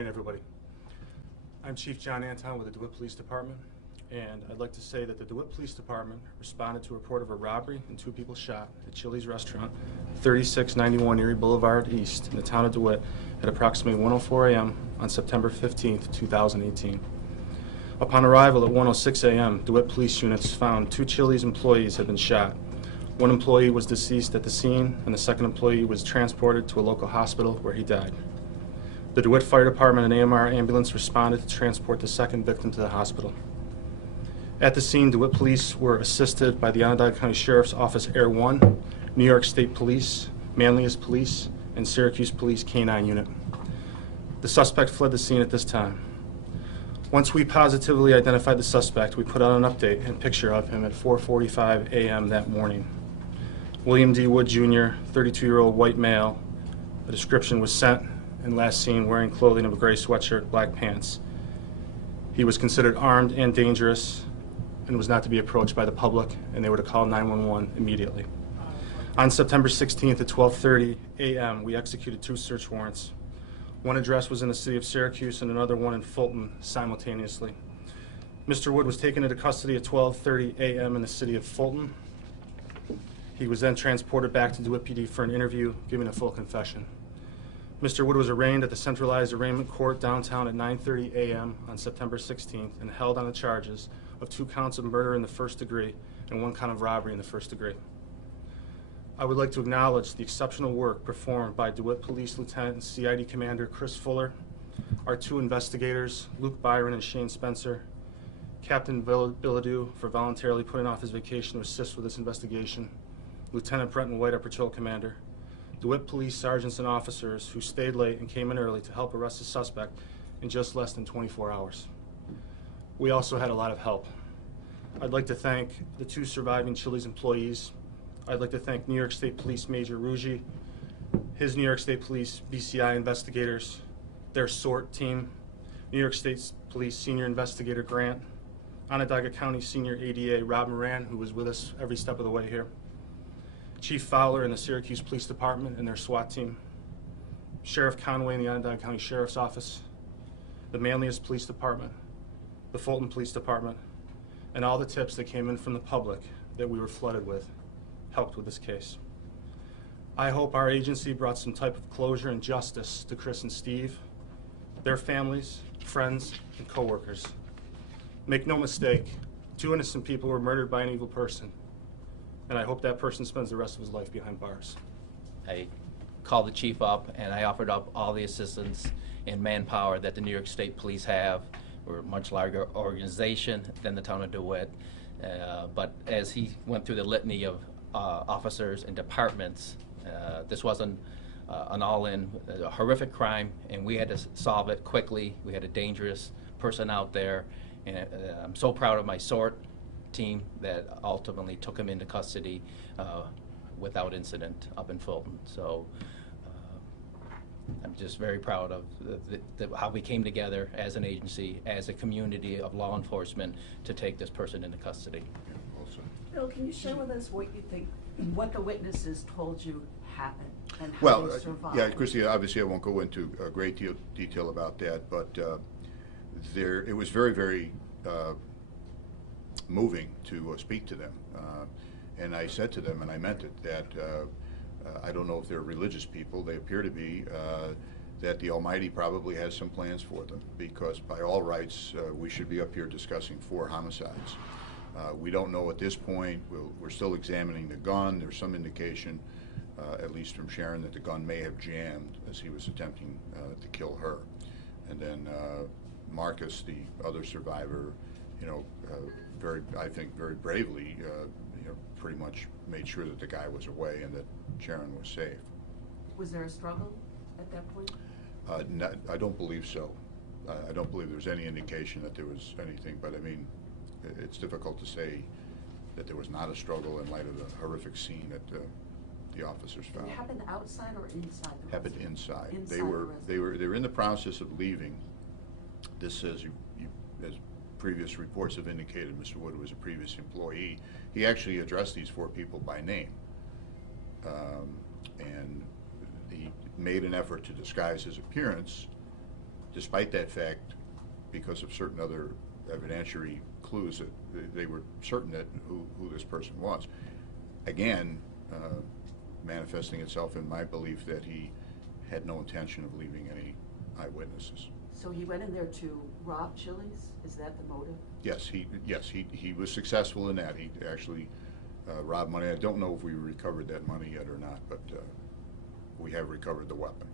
Good morning, everybody. I'm Chief John Anton with the DeWitt Police Department, and I'd like to say that the DeWitt Police Department responded to a report of a robbery and 2 people shot at Chili's restaurant, 3691 Erie Boulevard East in the town of DeWitt at approximately 1:04 a.m. on September 15th, 2018. Upon arrival at 1:06 a.m., DeWitt police units found 2 Chili's employees had been shot. One employee was deceased at the scene, and the second employee was transported to a local hospital where he died. The DeWitt Fire Department and AMR ambulance responded to transport the second victim to the hospital. At the scene, DeWitt police were assisted by the Onondaga County Sheriff's Office Air 1, New York State Police, Manlius Police, and Syracuse Police K-9 unit. The suspect fled the scene at this time. Once we positively identified the suspect, we put out an update and picture of him at 4:45 a.m. that morning. William D. Wood Jr., 32-year-old white male. A description was sent and last seen wearing clothing of a gray sweatshirt, black pants. He was considered armed and dangerous and was not to be approached by the public, and they were to call 911 immediately. On September 16th at 12:30 a.m., we executed 2 search warrants. One address was in the city of Syracuse and another one in Fulton simultaneously. Mr. Wood was taken into custody at 12:30 a.m. in the city of Fulton. He was then transported back to DeWitt PD for an interview, giving a full confession. Mr. Wood was arraigned at the Centralized Arraignment Court downtown at 9:30 a.m. on September 16th and held on the charges of 2 counts of murder in the first degree and 1 count of robbery in the first degree. I would like to acknowledge the exceptional work performed by DeWitt Police Lieutenant and CID Commander Chris Fuller, our 2 investigators, Luke Byron and Shane Spencer, Captain Billadou for voluntarily putting off his vacation to assist with this investigation, Lieutenant Brenton White, our patrol commander, DeWitt police sergeants and officers who stayed late and came in early to help arrest the suspect in just less than 24 hours. We also had a lot of help. I'd like to thank the 2 surviving Chili's employees. I'd like to thank New York State Police Major Ruggi, his New York State Police BCI investigators, their SORT team, New York State Police Senior Investigator Grant, Onondaga County Senior ADA Rob Moran, who was with us every step of the way here, Chief Fowler in the Syracuse Police Department and their SWAT team, Sheriff Conway in the Onondaga County Sheriff's Office, the Manlius Police Department, the Fulton Police Department, and all the tips that came in from the public that we were flooded with helped with this case. I hope our agency brought some type of closure and justice to Chris and Steve, their families, friends, and coworkers. Make no mistake, 2 innocent people were murdered by an evil person, and I hope that person spends the rest of his life behind bars. I called the chief up and I offered up all the assistance and manpower that the New York State Police have. We're a much larger organization than the town of DeWitt. But as he went through the litany of officers and departments, this wasn't an all-in horrific crime, and we had to solve it quickly. We had a dangerous person out there, and I'm so proud of my SORT team that ultimately took him into custody without incident up in Fulton. So I'm just very proud of how we came together as an agency, as a community of law enforcement to take this person into custody. Bill, can you share with us what you think, what the witnesses told you happened and how they survived? Yeah, Christy, obviously I won't go into a great detail about that, but it was very, very moving to speak to them. And I said to them, and I meant it, that I don't know if they're religious people, they appear to be, that the Almighty probably has some plans for them, because by all rights we should be up here discussing 4 homicides. We don't know at this point. We're still examining the gun. There's some indication, at least from Sharon, that the gun may have jammed as he was attempting to kill her. And then Marcus, the other survivor, I think very bravely, pretty much made sure that the guy was away and that Sharon was safe. Was there a struggle at that point? I don't believe so. I don't believe there was any indication that there was anything, but I mean, it's difficult to say that there was not a struggle in light of the horrific scene that the officers found. Did it happen outside or inside the Happened residence? inside. They were in the process of leaving. This says, as previous reports have indicated, Mr. Wood was a previous employee. He actually addressed these 4 people by name, and he made an effort to disguise his appearance despite that fact, because of certain other evidentiary clues, that they were certain that who this person was. Again, manifesting itself in my belief that he had no intention of leaving any eyewitnesses. So he went in there to rob Chili's? Is that the motive? Yes, he was successful in that. He actually robbed money. I don't know if we recovered that money yet or not, but we have recovered the weapon.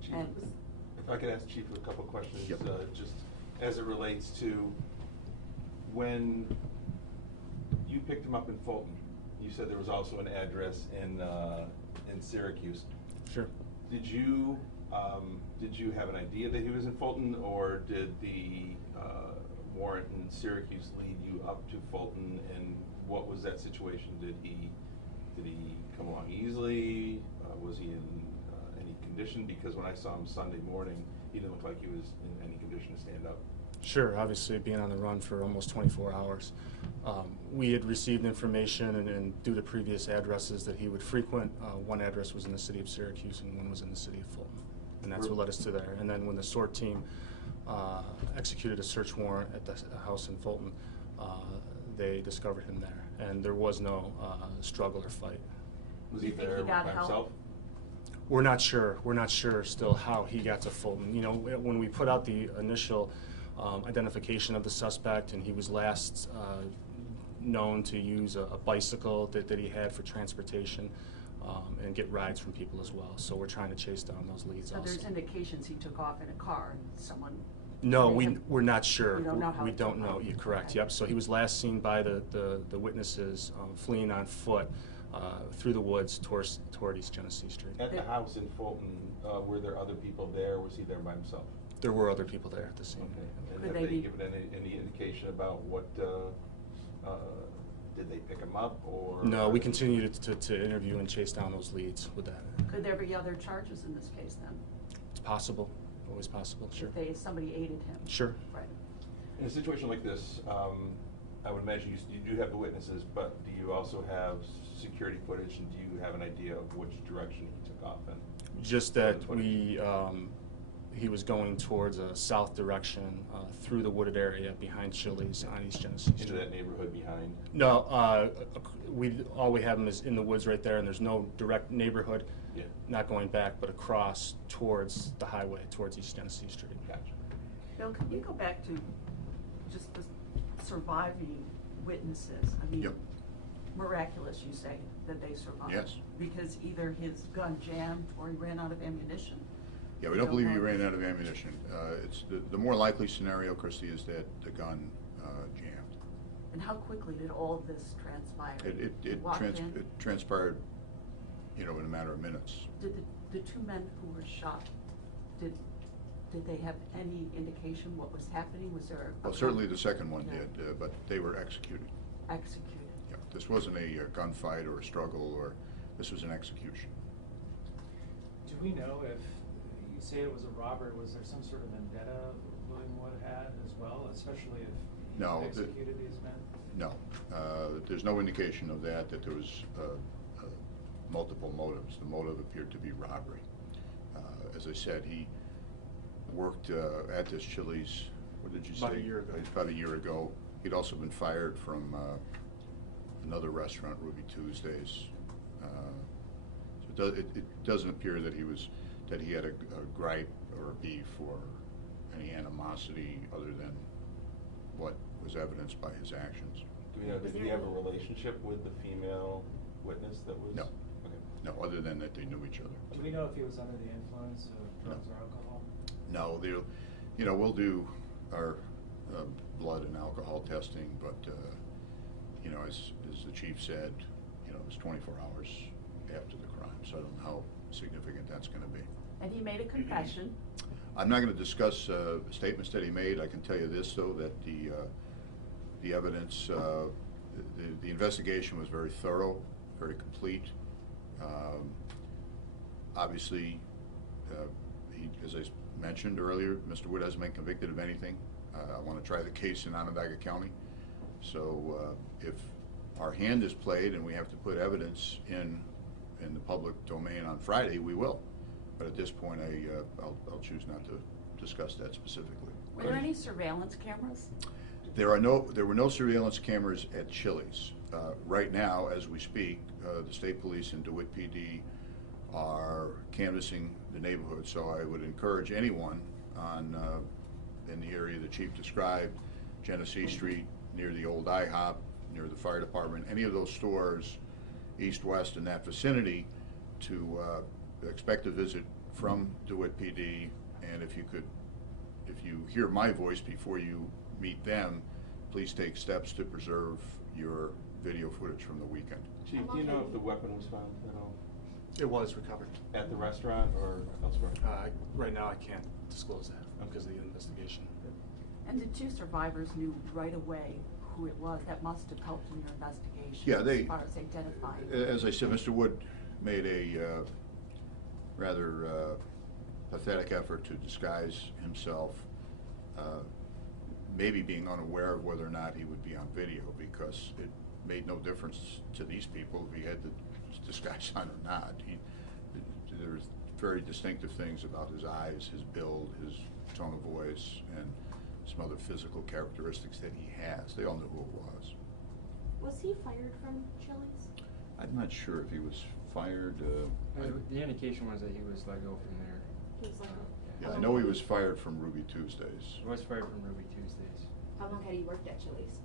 Chief, And- if I could ask Chief a couple questions, Yep. Just as it relates to when you picked him up in Fulton, you said there was also an address in Syracuse. Sure. Did you have an idea that he was in Fulton, or did the warrant in Syracuse lead you up to Fulton? And what was that situation? Did he come along easily? Was he in any condition? Because when I saw him Sunday morning, he didn't look like he was in any condition to stand up. Sure, obviously being on the run for almost 24 hours. We had received information and due to previous addresses that he would frequent. One address was in the city of Syracuse and one was in the city of Fulton. And that's what led us to there. And then when the SORT team executed a search warrant at the house in Fulton, they discovered him there. And there was no struggle or fight. Was Do he you think there he by got help? himself? We're not sure. We're not sure still how he got to Fulton. You know, when we put out the initial identification of the suspect, and he was last known to use a bicycle that he had for transportation and get rides from people as well. So we're trying to chase down those leads So also. there's indications he took off in a car and someone... No, may have- we're not sure. You don't know how We it don't took know. off? You're correct. Okay. Yep. So he was last seen by the witnesses fleeing on foot through the woods toward East Genesee Street. At the house in Fulton, were there other people there? Was he there by himself? There were other people there at the scene. Okay. And Could have they they be- given any indication about what, did they pick him up, or? No, we continue to interview and chase down those leads with that. Could there be other charges in this case then? It's possible. Always possible. Sure. If somebody aided him? Sure. Right. In a situation like this, I would imagine you do have the witnesses, but do you also have security footage, and do you have an idea of which direction he took off in? Just that he was going towards a south direction through the wooded area behind Chili's on East Genesee Street. Into that neighborhood behind? No, all we have him is in the woods right there, and there's no direct neighborhood. Yeah. Not going back, but across towards the highway, towards East Genesee Street. Gotcha. Bill, can you go back to just the surviving witnesses? I mean, Yep. miraculous, you say, that they survived? Yes. Because either his gun jammed or he ran out of ammunition? Yeah, we don't believe he ran out of ammunition. It's the more likely scenario, Christie, is that the gun jammed. And how quickly did all of this transpire? It Walked in? transpired, in a matter of minutes. Did the two men who were shot, did they have any indication what was happening? Was there a... Well, certainly the second one Yeah. did, but they were executed. Executed? Yeah, this wasn't a gunfight or a struggle, this was an execution. Do we know if, you say it was a robbery, was there some sort of vendetta William had as well, especially if he No, executed these men? No, there's no indication of that there was multiple motives. The motive appeared to be robbery. As I said, he worked at this Chili's, what did you say? About a year ago. About a year ago. He'd also been fired from another restaurant, Ruby Tuesdays. So it doesn't appear that he had a gripe or a beef or any animosity other than what was evidenced by his actions. Do we know, did he have a relationship with the female witness that was? No. Okay. No, other than that they knew each other. Do we know if he was under the influence of drugs or alcohol? No, we'll do our blood and alcohol testing, but as the chief said, it was 24 hours after the crime, so I don't know how significant that's going to be. And he made a confession. I'm not going to discuss statements that he made. I can tell you this, though, that the evidence, the investigation was very thorough, very complete. Obviously, as I mentioned earlier, Mr. Wood hasn't been convicted of anything. I want to try the case in Onondaga County. So if our hand is played and we have to put evidence in the public domain on Friday, we will. But at this point, I'll choose not to discuss that specifically. Were there any surveillance cameras? There were no surveillance cameras at Chili's. Right now, as we speak, the state police and DeWitt PD are canvassing the neighborhood, so I would encourage anyone in the area the chief described, Genesee Street, near the old IHOP, near the fire department, any of those stores, east, west, in that vicinity, to expect a visit from DeWitt PD, and if you hear my voice before you meet them, please take steps to preserve your video footage from the weekend. Chief, do you know if the weapon was found at all? It was recovered. At the restaurant or elsewhere? Right now, I can't disclose that because of the investigation. And the two survivors knew right away who it was. That must have helped in your investigation. Yeah, as far as identifying. As I said, Mr. Wood made a rather pathetic effort to disguise himself, maybe being unaware of whether or not he would be on video, because it made no difference to these people if he had the disguise on or not. There's very distinctive things about his eyes, his build, his tone of voice, and some other physical characteristics that he has. They all knew who it was. Was he fired from Chili's? I'm not sure if he was fired. The indication was that he was let go from there. He was like, Yeah, I know he was fired from Ruby Tuesdays. He was fired from Ruby Tuesdays. how long had he worked at Chili's?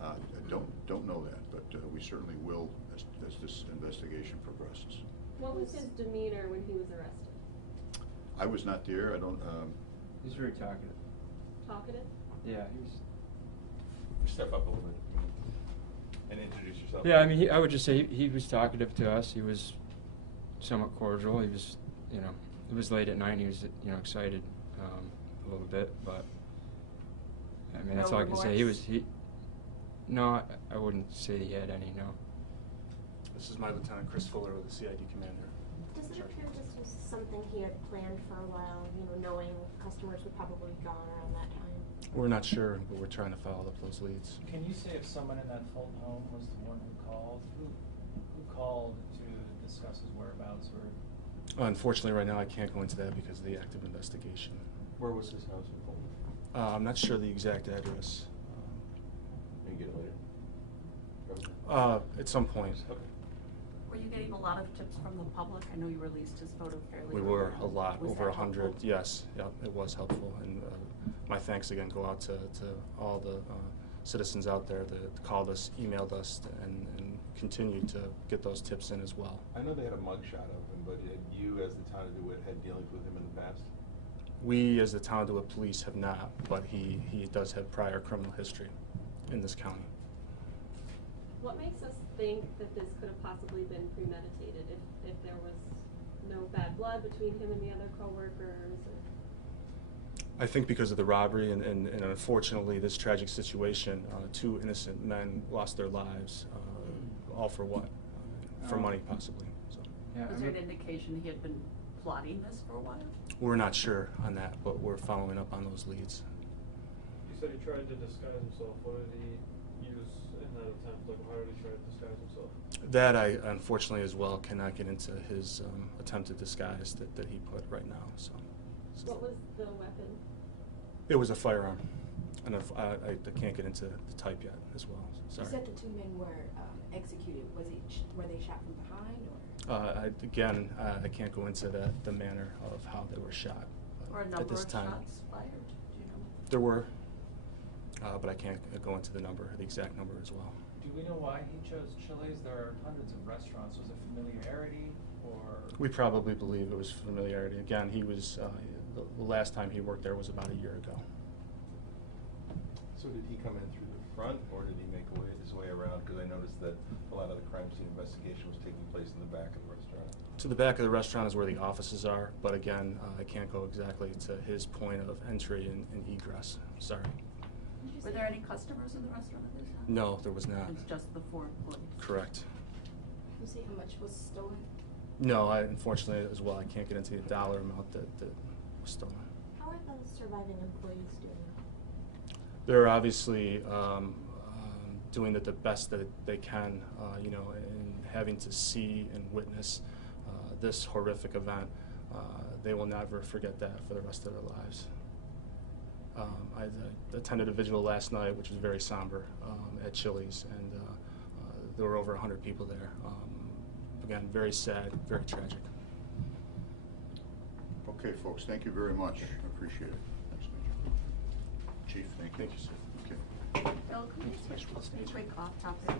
I don't know that, but we certainly will as this investigation progresses. What was his demeanor when he was arrested? I was not there. I don't. He's very talkative. Talkative? Yeah, he was. Step up a little bit and introduce yourself. Yeah, I mean, I would just say he was talkative to us. He was somewhat cordial. He was, it was late at night. And he was, excited a little bit, but I mean, that's No all I can say. remorse? No, I wouldn't say he had any. No. This is my Lieutenant Chris Fuller, the CID commander. Does it appear this was something he had planned for a while, knowing customers would probably be gone around that time? We're not sure, but we're trying to follow up those leads. Can you say if someone in that Fulton home was the one who called? Who called to discuss his whereabouts or? Unfortunately, right now I can't go into that because of the active investigation. Where was his house in Fulton? I'm not sure the exact address. Can you get it later? At some point. Okay. Were you getting a lot of tips from the public? I know you released his photo fairly We early were on. a lot, Was over that 100. helpful? Yes, yeah, it was helpful, and my thanks again go out to all the citizens out there that called us, emailed us, and continued to get those tips in as well. I know they had a mugshot of him, but had you, as the town of DeWitt, had dealings with him in the past? We, as the town of DeWitt Police, have not, but he does have prior criminal history in this county. What makes us think that this could have possibly been premeditated if there was no bad blood between him and the other coworkers? I think because of the robbery and unfortunately this tragic situation, two innocent men lost their lives, all for what? For money, possibly. So. Yeah, Was there an indication he had been plotting this for a while? We're not sure on that, but we're following up on those leads. You said he tried to disguise himself. What did he use in that attempt? Like, how did he try to disguise himself? That I unfortunately as well cannot get into his attempted disguise that he put right now. So. What was the weapon? It was a firearm, and I can't get into the type yet as well. Sorry. You said the two men were executed. Were they shot from behind, or? Again, I can't go into the manner of how they were shot Or a at number this of time. shots fired? Do you know? There were, but I can't go into the exact number as well. Do we know why he chose Chili's? There are hundreds of restaurants. Was it familiarity or? We probably believe it was familiarity. Again, he was the last time he worked there was about a year ago. So did he come in through the front, or did he make his way around? Because I noticed that a lot of the crime scene investigation was taking place in the back of the restaurant. To the back of the restaurant is where the offices are, but again, I can't go exactly to his point of entry and egress. Sorry. Were there any customers in the restaurant at this time? No, there was not. It's just the four employees? Correct. You see how much was stolen? No, unfortunately as well, I can't get into the dollar amount that was stolen. How are those surviving employees doing? They're obviously doing the best that they can, and having to see and witness this horrific event. they will never forget that for the rest of their lives. I attended a vigil last night, which was very somber, at Chili's, and there were over 100 people there. Again, very sad, very tragic. Okay, folks, thank you very much. I appreciate it. Thanks, Major. Chief, thank you. Thank you, sir. Okay. Bill, can we switch quick off topic?